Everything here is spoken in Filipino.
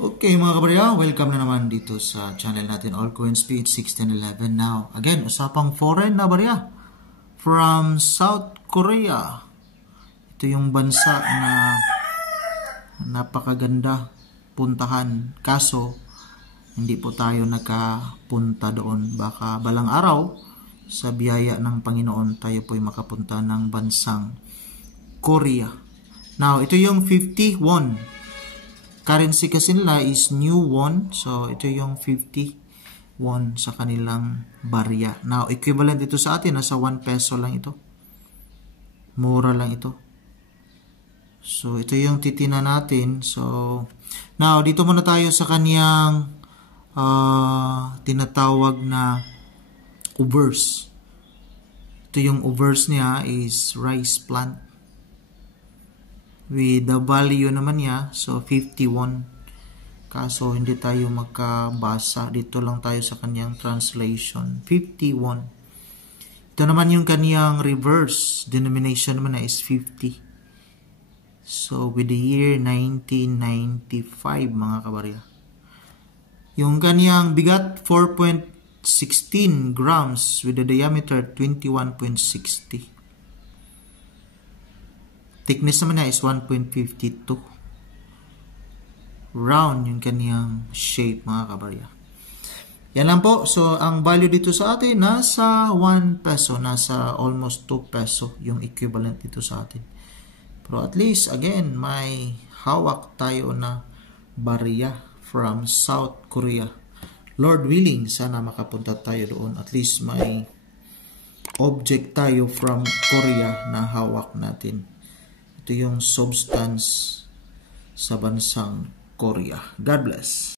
Okay mga kabarya, welcome na naman dito sa channel natin, Allcoin Speed 1611. Now, again, usapang foreign na barya from South Korea. Ito yung bansa na napakaganda puntahan. Kaso, hindi po tayo nakapunta doon. Baka balang araw, sa biyaya ng Panginoon, tayo po'y makapunta ng bansang Korea. Now, ito yung 50 won. Currency kasi nila is new won. So, ito yung 50 won sa kanilang barya. Now, equivalent ito sa atin. Nasa 1 peso lang ito. Mura lang ito. So, ito yung titina natin. So, now, dito muna tayo sa kaniyang tinatawag na obverse. Ito yung obverse niya is rice plant. With the value naman niya, so 51. Kaso hindi tayo magkabasa. Dito lang tayo sa kanyang translation. 51. Ito naman yung kanyang reverse denomination naman na is 50. So with the year 1995 mga kabarya. Yung kanyang bigat 4.16 grams with the diameter 21.60. Thickness naman niya is 1.52. Round yung kaniyang shape mga kabarya. Yan lang po. So, ang value dito sa atin, nasa 1 peso. Nasa almost 2 peso yung equivalent dito sa atin. Pero at least, again, may hawak tayo na barya from South Korea. Lord willing, sana makapunta tayo doon. At least may object tayo from Korea na hawak natin. Ito yung substance sa bansang Korea. God bless.